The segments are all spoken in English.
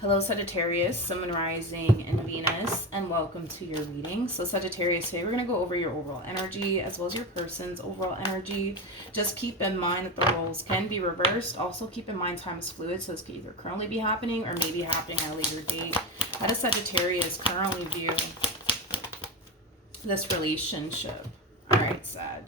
Hello, Sagittarius, Sun, Moon, Rising, and Venus, and welcome to your reading. So, Sagittarius, today we're going to go over your overall energy as well as your person's overall energy. Just keep in mind that the roles can be reversed. Also, keep in mind time is fluid, so this could either currently be happening or maybe happening at a later date. How does Sagittarius currently view this relationship? All right, Sag.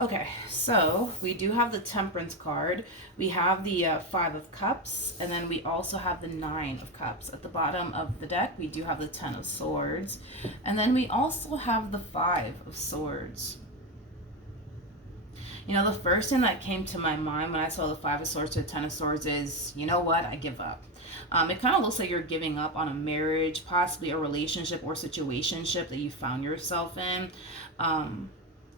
Okay, so we do have the Temperance card. We have the Five of Cups, and then we also have the Nine of Cups. At the bottom of the deck, we do have the Ten of Swords, and then we also have the Five of Swords. You know, the first thing that came to my mind when I saw the Five of Swords to the Ten of Swords is, you know what, I give up. It kind of looks like you're giving up on a marriage, possibly a relationship or situationship that you found yourself in.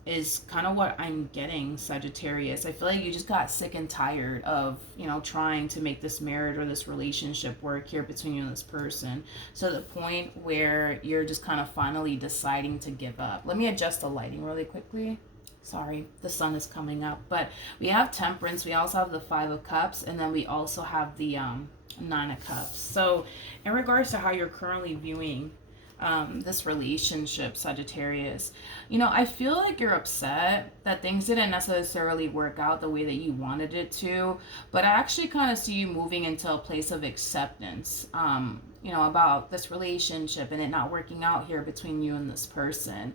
Is kind of what I'm getting, Sagittarius. I feel like you just got sick and tired of, you know, trying to make this marriage or this relationship work here between you and this person. So the point where you're just kind of finally deciding to give up. Let me adjust the lighting really quickly. Sorry, the sun is coming up. But we have Temperance. We also have the Five of Cups. And then we also have the Nine of Cups. So in regards to how you're currently viewing this relationship, Sagittarius, you know, I feel like you're upset that things didn't necessarily work out the way that you wanted it to, but I actually kind of see you moving into a place of acceptance, you know, about this relationship and it not working out here between you and this person.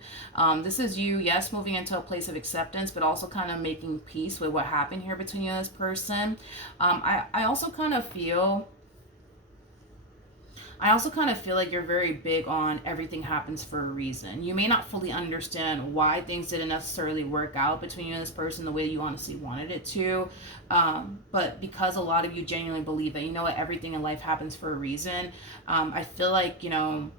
This is you, yes, moving into a place of acceptance, but also kind of making peace with what happened here between you and this person. I also kind of feel like you're very big on everything happens for a reason. You may not fully understand why things didn't necessarily work out between you and this person the way you honestly wanted it to. But because a lot of you genuinely believe that, you know what, everything in life happens for a reason, I feel like, you know,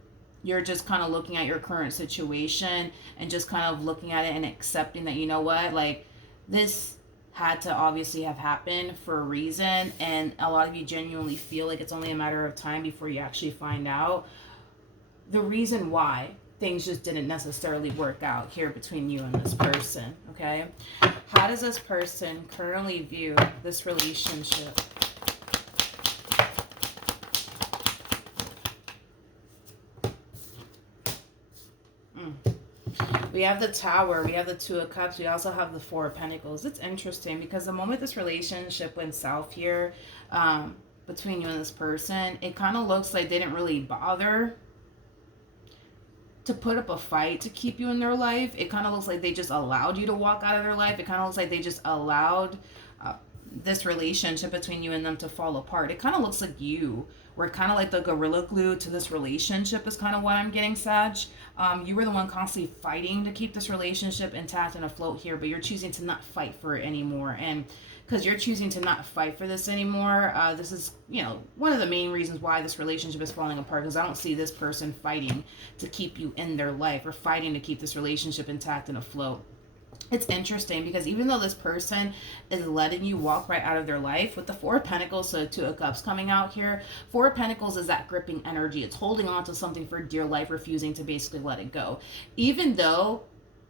you're just kind of looking at your current situation and just kind of looking at it and accepting that, you know what, like, this had to obviously have happened for a reason, and a lot of you genuinely feel like it's only a matter of time before you actually find out the reason why things just didn't necessarily work out here between you and this person. Okay, how does this person currently view this relationship? We have the Tower, we have the Two of Cups, we also have the Four of Pentacles. It's interesting because the moment this relationship went south here, between you and this person, it kind of looks like they didn't really bother to put up a fight to keep you in their life. It kind of looks like they just allowed you to walk out of their life. It kind of looks like they just allowed this relationship between you and them to fall apart. It kind of looks like you were kind of like the gorilla glue to this relationship is kind of what I'm getting, Sag. You were the one constantly fighting to keep this relationship intact and afloat here, but you're choosing to not fight for it anymore. And because you're choosing to not fight for this anymore, this is, you know, one of the main reasons why this relationship is falling apart, because I don't see this person fighting to keep you in their life or fighting to keep this relationship intact and afloat. It's interesting because even though this person is letting you walk right out of their life, with the Four of Pentacles, so Two of Cups coming out here, Four of Pentacles is that gripping energy. It's holding on to something for dear life, refusing to basically let it go. Even though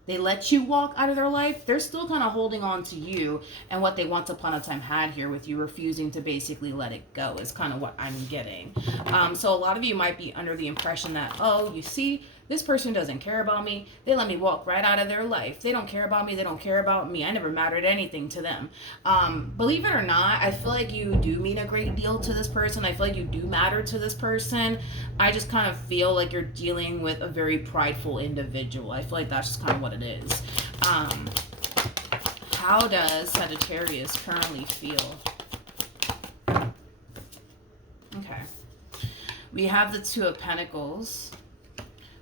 they let you walk out of their life, they're still kind of holding on to you and what they once upon a time had here with you, refusing to basically let it go is kind of what I'm getting. So a lot of you might be under the impression that, oh, you see, this person doesn't care about me. They let me walk right out of their life. They don't care about me. They don't care about me. I never mattered anything to them. Believe it or not, I feel like you do mean a great deal to this person. I feel like you do matter to this person. I just kind of feel like you're dealing with a very prideful individual. I feel like that's just kind of what it is. How does Sagittarius currently feel? Okay. We have the Two of Pentacles.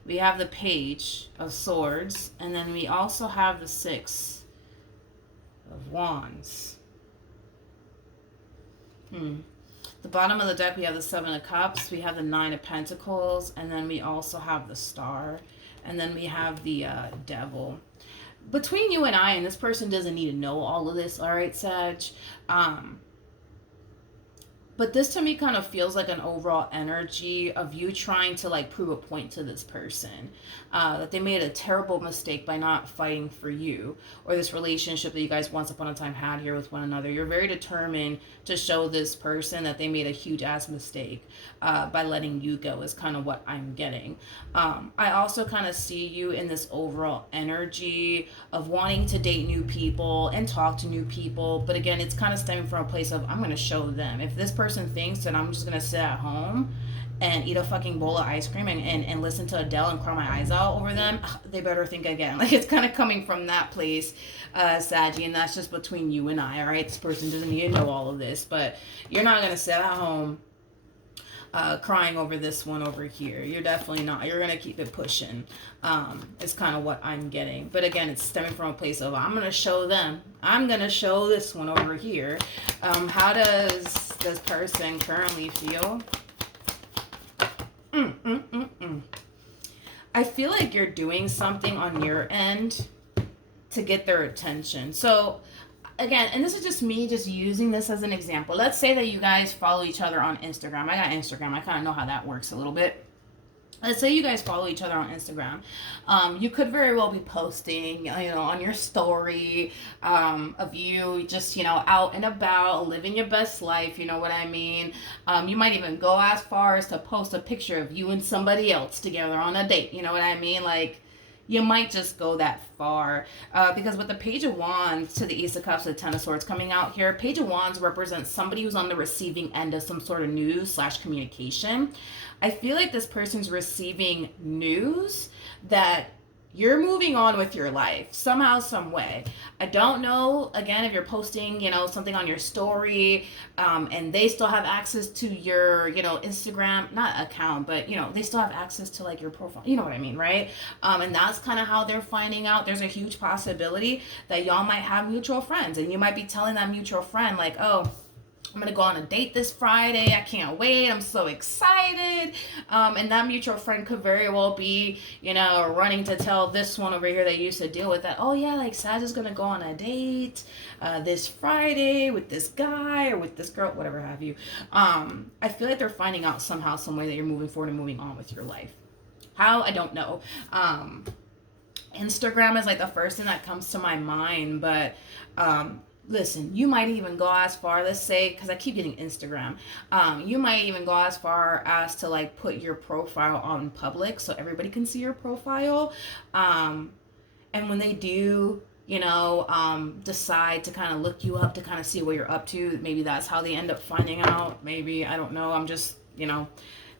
We have the Page of Swords, and then we also have the Six of Wands. The bottom of the deck, we have the Seven of Cups, we have the Nine of Pentacles, and then we also have the Star, and then we have the Devil. Between you and I, and this person doesn't need to know all of this, all right, Sag? But this to me kind of feels like an overall energy of you trying to like prove a point to this person, that they made a terrible mistake by not fighting for you, or this relationship that you guys once upon a time had here with one another. You're very determined to show this person that they made a huge ass mistake by letting you go, is kind of what I'm getting. I also kind of see you in this overall energy of wanting to date new people and talk to new people. But again, it's kind of stemming from a place of, I'm going to show them. If this person thinks that I'm just going to sit at home and eat a fucking bowl of ice cream and listen to Adele and cry my eyes out over them, they better think again. Like, it's kind of coming from that place, Saggy, and that's just between you and I, all right? This person doesn't need to know all of this, but you're not going to sit at home crying over this one over here. You're definitely not. You're going to keep it pushing. Is kind of what I'm getting. But again, it's stemming from a place of, I'm going to show them. I'm going to show this one over here. How does this person currently feel? I feel like you're doing something on your end to get their attention. So again, and this is just me just using this as an example. Let's say that you guys follow each other on Instagram. I got Instagram. I kind of know how that works a little bit. Let's say you guys follow each other on Instagram. You could very well be posting, on your story, of you just, out and about, living your best life, you know what I mean? You might even go as far as to post a picture of you and somebody else together on a date, you know what I mean? Like, you might just go that far. Because with the Page of Wands to the Ace of Cups, the Ten of Swords coming out here, Page of Wands represents somebody who's on the receiving end of some sort of news / communication. I feel like this person's receiving news that you're moving on with your life somehow, some way. I don't know, again, if you're posting, something on your story, and they still have access to your, Instagram, not account, but, they still have access to like your profile. You know what I mean, right? And that's kind of how they're finding out. There's a huge possibility that y'all might have mutual friends, and you might be telling that mutual friend like, oh, I'm going to go on a date this Friday. I can't wait. I'm so excited. And that mutual friend could very well be, running to tell this one over here that you used to deal with that, oh yeah, like Sag is going to go on a date this Friday with this guy or with this girl, whatever have you. I feel like they're finding out somehow, some way that you're moving forward and moving on with your life. How? I don't know. Instagram is like the first thing that comes to my mind, but listen, you might even go as far, let's say, because I keep getting Instagram, you might even go as far as to like put your profile on public so everybody can see your profile. And when they do, decide to kind of look you up to kind of see what you're up to, maybe that's how they end up finding out. Maybe, I don't know. I'm just,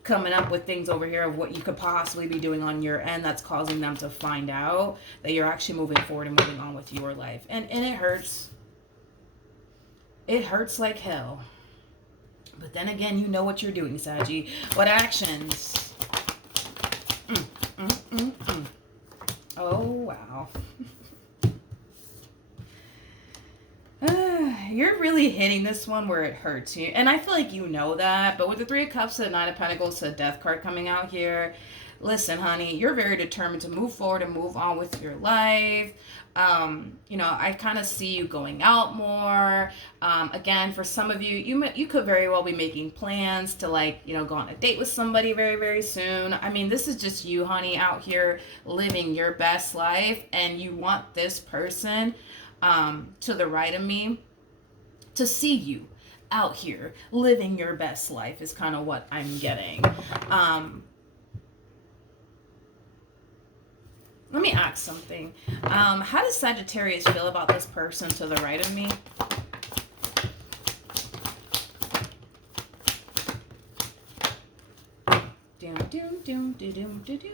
coming up with things over here of what you could possibly be doing on your end that's causing them to find out that you're actually moving forward and moving on with your life. And it hurts. It hurts like hell. But then again, you know what you're doing, Saggy. What actions? Oh, wow. You're really hitting this one where it hurts you. And I feel like you know that. But with the Three of Cups, the Nine of Pentacles, the Death card coming out here, listen, honey, you're very determined to move forward and move on with your life. I kind of see you going out more. Again, for some of you, you could very well be making plans to go on a date with somebody very, very soon. I mean, this is just you, honey, out here living your best life, and you want this person to the right of me to see you out here living your best life is kind of what I'm getting. Let me ask something. How does Sagittarius feel about this person to the right of me? Doom, doom, doom, doom, doom, doom, doom.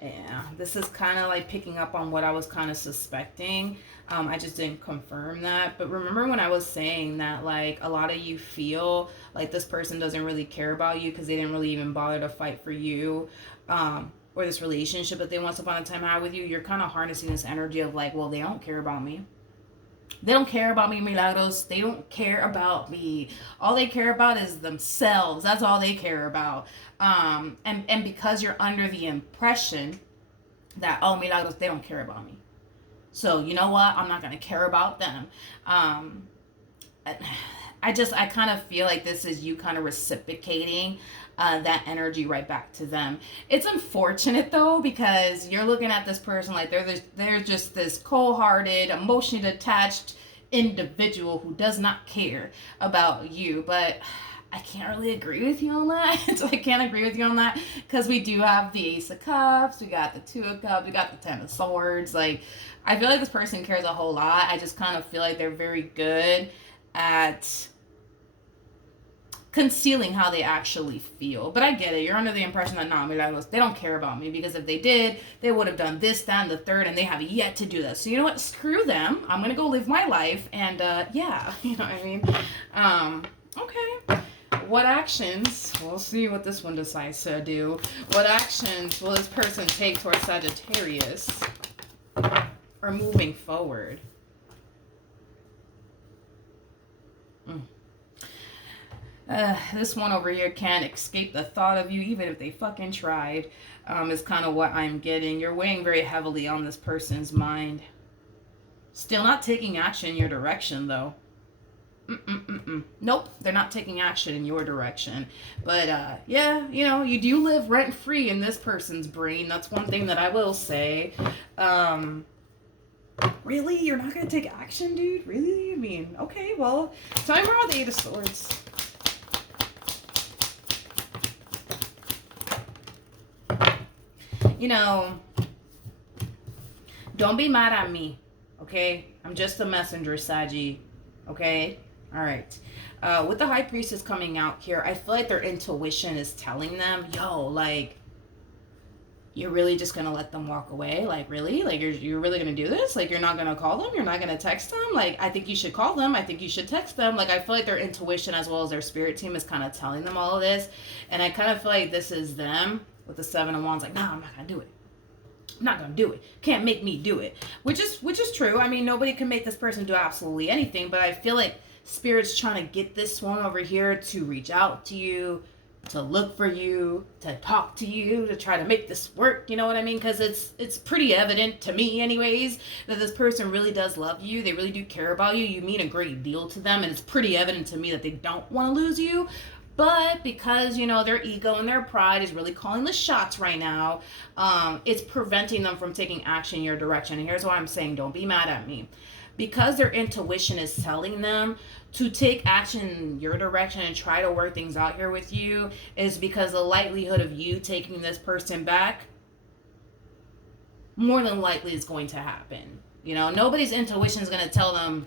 Yeah, this is kind of like picking up on what I was kind of suspecting. I just didn't confirm that. But remember when I was saying that, like, a lot of you feel like this person doesn't really care about you because they didn't really even bother to fight for you, or this relationship that they once upon a time had with you. You're kind of harnessing this energy of like, well, they don't care about me. They don't care about me, Milagros. They don't care about me. All they care about is themselves. That's all they care about. And because you're under the impression that, oh, Milagros, they don't care about me. So, you know what? I'm not going to care about them. I kind of feel like this is you kind of reciprocating that energy right back to them. It's unfortunate though, because you're looking at this person like they're just this cold-hearted, emotionally attached individual who does not care about you. But I can't really agree with you on that. So I can't agree with you on that, because we do have the Ace of Cups, we got the Two of Cups, we got the Ten of Swords. Like, I feel like this person cares a whole lot. I just kind of feel like they're very good at concealing how they actually feel. But I get it. You're under the impression that, nah, they don't care about me, because if they did, they would have done this, that, and the third, and they have yet to do this. So you know what? Screw them. I'm going to go live my life. And yeah, you know what I mean? Okay. What actions, we'll see what this one decides to do. What actions will this person take towards Sagittarius or moving forward? This one over here can't escape the thought of you, even if they fucking tried, is kind of what I'm getting. You're weighing very heavily on this person's mind. Still not taking action in your direction, though. Nope, they're not taking action in your direction. But, yeah, you know, you do live rent-free in this person's brain. That's one thing that I will say. Really? You're not going to take action, dude? Really? I mean, okay, well, time for the Eight of Swords. You know, don't be mad at me, okay? I'm just a messenger, Saggy, okay? All right. With the High Priestess coming out here, I feel like their intuition is telling them, yo, like, you're really just going to let them walk away? Like, really? Like, you're really going to do this? Like, you're not going to call them? You're not going to text them? Like, I think you should call them. I think you should text them. Like, I feel like their intuition as well as their spirit team is kind of telling them all of this. And I kind of feel like this is them with the Seven of Wands. Like, nah, I'm not going to do it. I'm not gonna do it. Can't make me do it. Which is true. I mean, nobody can make this person do absolutely anything, but I feel like Spirit's trying to get this one over here to reach out to you, to look for you, to talk to you, to try to make this work. You know what I mean? Because it's pretty evident to me anyways that this person really does love you. They really do care about you. You mean a great deal to them, and it's pretty evident to me that they don't want to lose you. But because, you know, their ego and their pride is really calling the shots right now, it's preventing them from taking action in your direction. And here's why I'm saying don't be mad at me. Because their intuition is telling them to take action in your direction and try to work things out here with you, is because the likelihood of you taking this person back more than likely is going to happen. You know, nobody's intuition is going to tell them,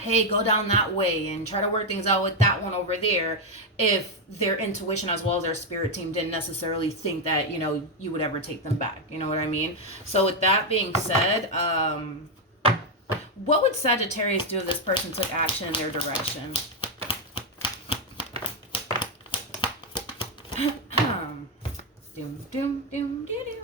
hey, go down that way and try to work things out with that one over there, if their intuition as well as their spirit team didn't necessarily think that, you know, you would ever take them back. You know what I mean? So with that being said, what would Sagittarius do if this person took action in their direction? Doom, doom, doom, doom, doom.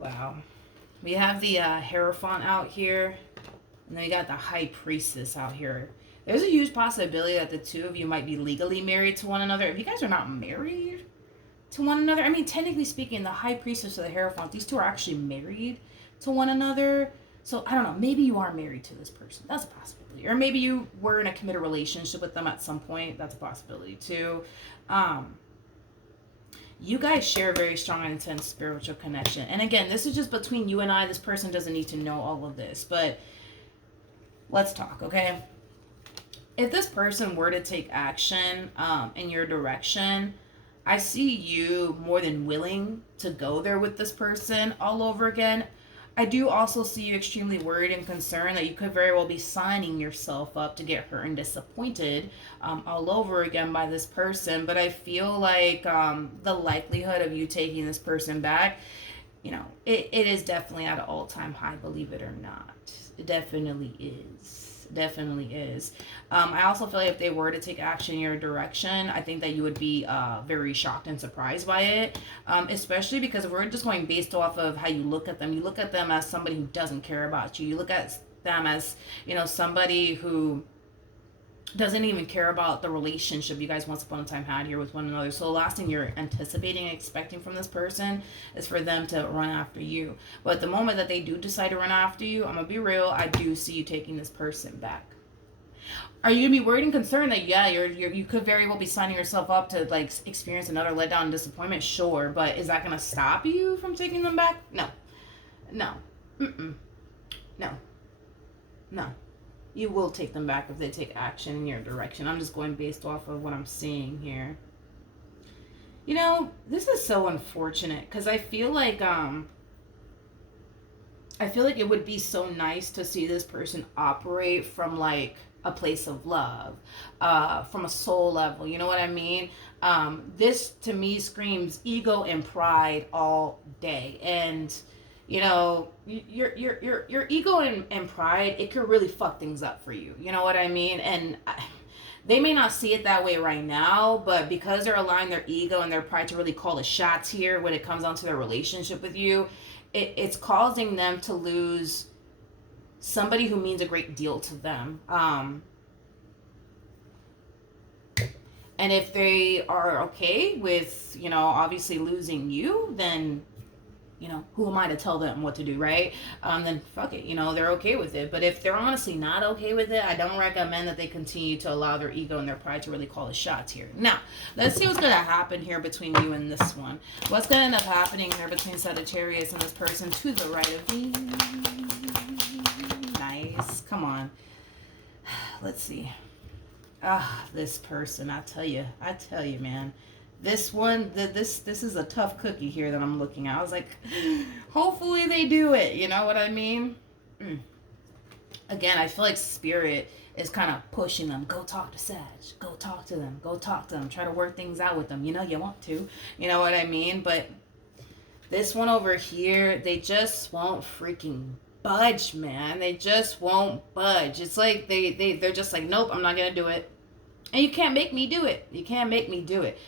Wow. We have the Hierophant out here, and then we got the High Priestess out here. There's a huge possibility that the two of you might be legally married to one another. If you guys are not married to one another, I mean, technically speaking, the High Priestess or the Hierophant, these two are actually married to one another. So, I don't know, maybe you are married to this person. That's a possibility. Or maybe you were in a committed relationship with them at some point. That's a possibility, too. You guys share a very strong and intense spiritual connection. And again, this is just between you and I. This person doesn't need to know all of this. But let's talk, okay? If this person were to take action in your direction, I see you more than willing to go there with this person all over again. I do also see you extremely worried and concerned that you could very well be signing yourself up to get hurt and disappointed all over again by this person. But I feel like the likelihood of you taking this person back, you know, it is definitely at an all-time high, believe it or not. It definitely is. Definitely is. I also feel like if they were to take action in your direction, I think that you would be very shocked and surprised by it, especially because if we're just going based off of how you look at them, you look at them as somebody who doesn't care about you. You look at them as, you know, somebody who doesn't even care about the relationship you guys once upon a time had here with one another. So the last thing you're anticipating and expecting from this person is for them to run after you. But the moment that they do decide to run after you, I'm gonna be real, I do see you taking this person back. Are you gonna be worried and concerned that yeah, you could very well be signing yourself up to like experience another letdown and disappointment? Sure, but is that gonna stop you from taking them back? No, no, mm-mm, no, no. You will take them back if they take action in your direction. I'm just going based off of what I'm seeing here. You know, this is so unfortunate because I feel like it would be so nice to see this person operate from like a place of love, from a soul level. You know what I mean? This to me screams ego and pride all day, and you know your ego and pride, it could really fuck things up for you. You know what I mean? And they may not see it that way right now, but because they're allowing their ego and their pride to really call the shots here when it comes down to their relationship with you, it's causing them to lose somebody who means a great deal to them. And if they are okay with, you know, obviously losing you, then, you know, who am I to tell them what to do, right? Then fuck it, you know, they're okay with it. But if they're honestly not okay with it, I don't recommend that they continue to allow their ego and their pride to really call the shots here. Now, let's see what's going to happen here between you and this one. What's going to end up happening here between Sagittarius and this person to the right of me? Nice. Come on. Let's see. This person, I tell you, man. This one, this is a tough cookie here that I'm looking at. I was like, hopefully they do it. You know what I mean? Again, I feel like spirit is kind of pushing them. Go talk to Sag. Go talk to them. Go talk to them. Try to work things out with them. You know you want to. You know what I mean? But this one over here, they just won't freaking budge, man. They just won't budge. It's like they're just like, nope, I'm not gonna do it. And you can't make me do it. You can't make me do it.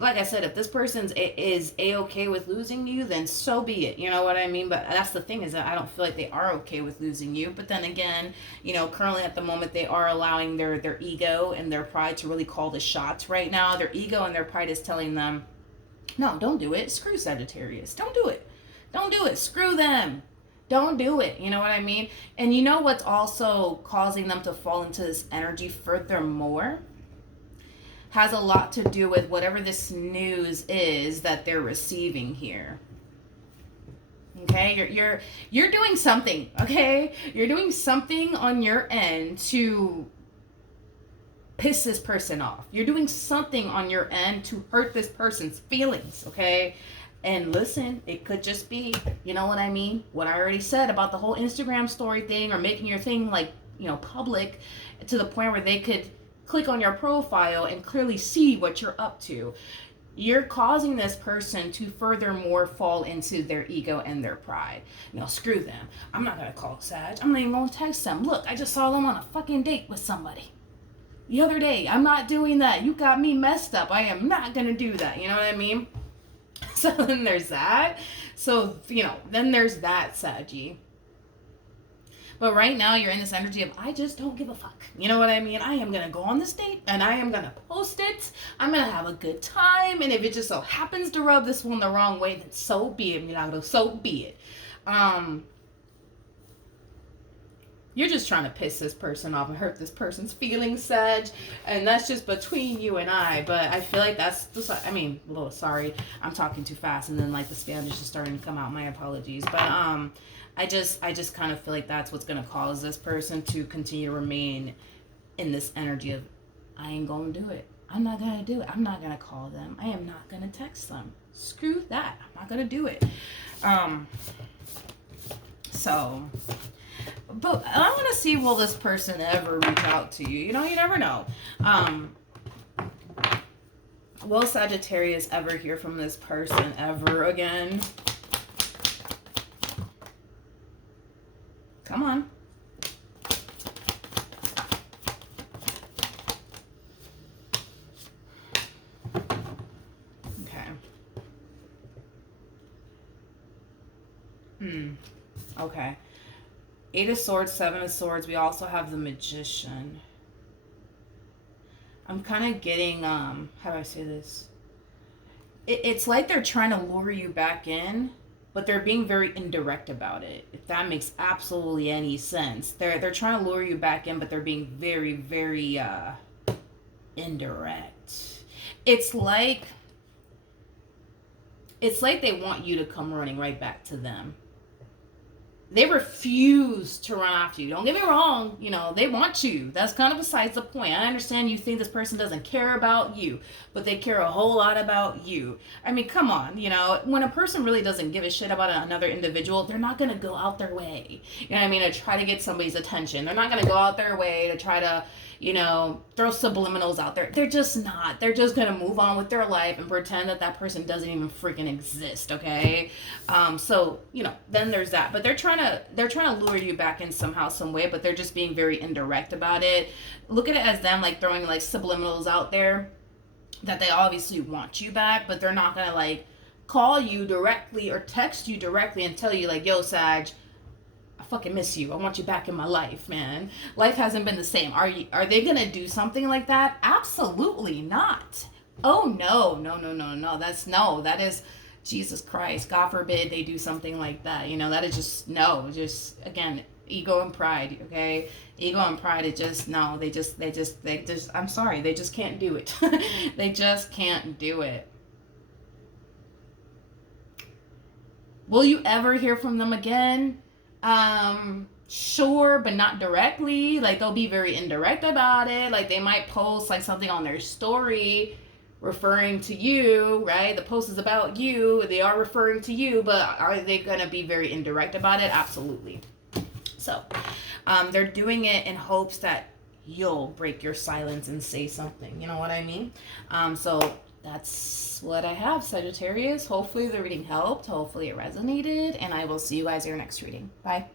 Like I said, if this person's is a-okay with losing you, then so be it. You know what I mean? But that's the thing, is that I don't feel like they are okay with losing you. But then again, you know, currently at the moment, they are allowing their ego and their pride to really call the shots right now. Their ego and their pride is telling them, no, don't do it. Screw Sagittarius. Don't do it. Don't do it. Screw them. Don't do it. You know what I mean? And you know what's also causing them to fall into this energy furthermore? Has a lot to do with whatever this news is that they're receiving here. Okay, you're doing something. Okay, you're doing something on your end to piss this person off. You're doing something on your end to hurt this person's feelings. Okay, and listen, it could just be, you know what I mean, what I already said about the whole Instagram story thing, or making your thing like, you know, public to the point where they could click on your profile and clearly see what you're up to. You're causing this person to furthermore fall into their ego and their pride. You know, screw them. I'm not going to call Sag. I'm not even going to text them. Look, I just saw them on a fucking date with somebody the other day. I'm not doing that. You got me messed up. I am not going to do that. You know what I mean? So then there's that. So, you know, then there's that, Saggy. But right now, you're in this energy of, I just don't give a fuck. You know what I mean? I am going to go on this date, and I am going to post it. I'm going to have a good time. And if it just so happens to rub this one the wrong way, then so be it, Milagro. So be it. You're just trying to piss this person off and hurt this person's feelings, Sag. And that's just between you and I. But I feel like that's just, I mean, a little sorry. I'm talking too fast, and then like the Spanish is starting to come out. My apologies. But I just kind of feel like that's what's going to cause this person to continue to remain in this energy of, I ain't going to do it. I'm not going to do it. I'm not going to call them. I am not going to text them. Screw that. I'm not going to do it. But I want to see, will this person ever reach out to you? You know, you never know. Will Sagittarius ever hear from this person ever again? Come on. Okay. Okay. 8 of Swords, 7 of Swords. We also have the Magician. I'm kind of getting, how do I say this? It's like they're trying to lure you back in, but they're being very indirect about it. If that makes absolutely any sense. They're trying to lure you back in, but they're being very, very indirect. It's like they want you to come running right back to them. They refuse to run after you. Don't get me wrong, they want you. That's kind of besides the point. I understand you think this person doesn't care about you, but they care a whole lot about you. I mean, come on, when a person really doesn't give a shit about another individual, they're not going to go out their way, you know what I mean, to try to get somebody's attention. They're not going to go out their way to try to, throw subliminals out there. They're just not. They're just going to move on with their life and pretend that person doesn't even freaking exist, okay? So, then there's that. But they're trying to lure you back in somehow, some way, but they're just being very indirect about it. Look at it as them, like, throwing, like, subliminals out there that they obviously want you back, but they're not going to, like, call you directly or text you directly and tell you, like, yo, Sag, I fucking miss you. I want you back in my life, man. Life hasn't been the same. Are they gonna do something like that? Absolutely not. Oh no. That is Jesus Christ. God forbid they do something like that. That is just no. Just again, ego and pride. Okay, ego and pride. It just no. They just. I'm sorry. They just can't do it. They just can't do it. Will you ever hear from them again? Sure, but not directly. Like, they'll be very indirect about it. Like, they might post like something on their story referring to you, right? The post is about you. They are referring to you, but are they gonna be very indirect about it? Absolutely. So they're doing it in hopes that you'll break your silence and say something, you know what I mean? So that's what I have, Sagittarius. Hopefully the reading helped. Hopefully it resonated. And I will see you guys in your next reading. Bye.